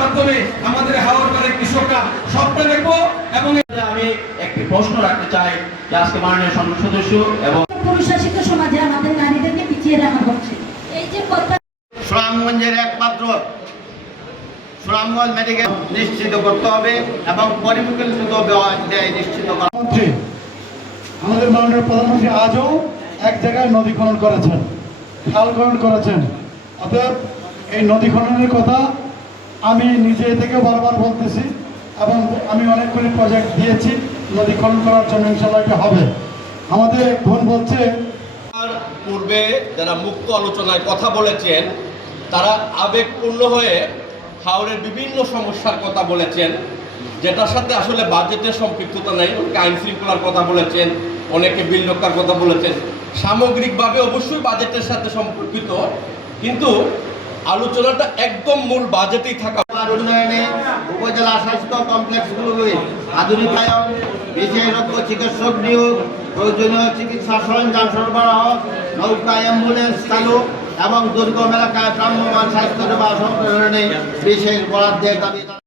মাধ্যমে আমাদের হাওড়ার কৃষকরা স্বপ্ন দেখবো। এবং আমি একটি প্রশ্ন রাখতে চাই যে আজকে মাননীয় সংসদ সদস্য এবং পুরুষাসিত সমাজে আমাদের নারীদেরকে পিছিয়ে রাখা হচ্ছে। এই যে কথা সুনামগঞ্জের একমাত্র সুনামগঞ্জ মেডিকেল নিশ্চিত করতে হবে এবং পরিপূর্ণ ব্যয় নিশ্চিত করা। আমাদের মাননীয় প্রধানমন্ত্রী আজও এক জায়গায় নদী খনন করেছেন, খাল খনন করেছেন। অতএব এই নদী খননের কথা আমি নিজে থেকে বারবার বলতেছি এবং আমি অনেকগুলি প্রজেক্ট দিয়েছি নদী খনন করার জন্য। ইনশাল্লাহ এটা হবে। আমাদের বোন বলছে পূর্বে যারা মুক্ত আলোচনায় কথা বলেছেন তারা আবেগপূর্ণ হয়ে হাওড়ের বিভিন্ন সমস্যার কথা বলেছেন, যেটার সাথে আসলে বাজেটের সম্পৃক্ততা নেই। অনেকে আইন শৃঙ্খলার কথা বলেছেন, অনেকে বিল রক্ষার কথা বলেছেন। সামগ্রিকভাবে অবশ্যই বাজেটের সাথে সম্পর্কিত, কিন্তু আলোচনাটা একদম মূল বাজেটেই থাকা। উন্নয়নে উপজেলা স্বাস্থ্য কমপ্লেক্সগুলোকে আধুনিকায়ন, বিশেষজ্ঞ চিকিৎসক নিয়োগ, প্রয়োজনীয় চিকিৎসা সরঞ্জাম সরবরাহ, নৌকা অ্যাম্বুলেন্স চালু এবং দুর্গম এলাকায় ভ্রাম্যমাণ স্বাস্থ্য সেবা সম্প্রসারণে বিশেষ বরাদ্দের দাবি।